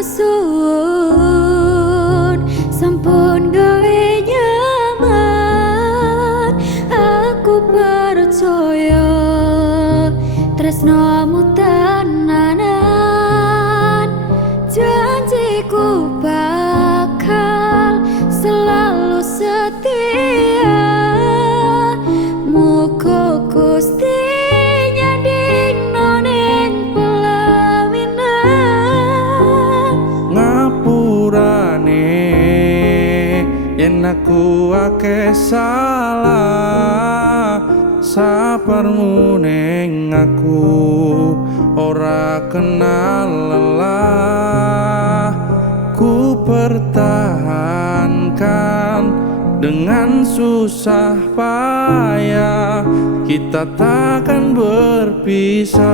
matur suwun sampun gawe nyaman. Aku percaya tresnamu tenanan, janjiku bakal selalu setia. Muga Gusti nyandingno ning pelaminan. Ngapurane yen aku akeh salah, sabarmu ning aku ora kenal lelah. Ku pertahankan dengan susah payah, kita takkan berpisah.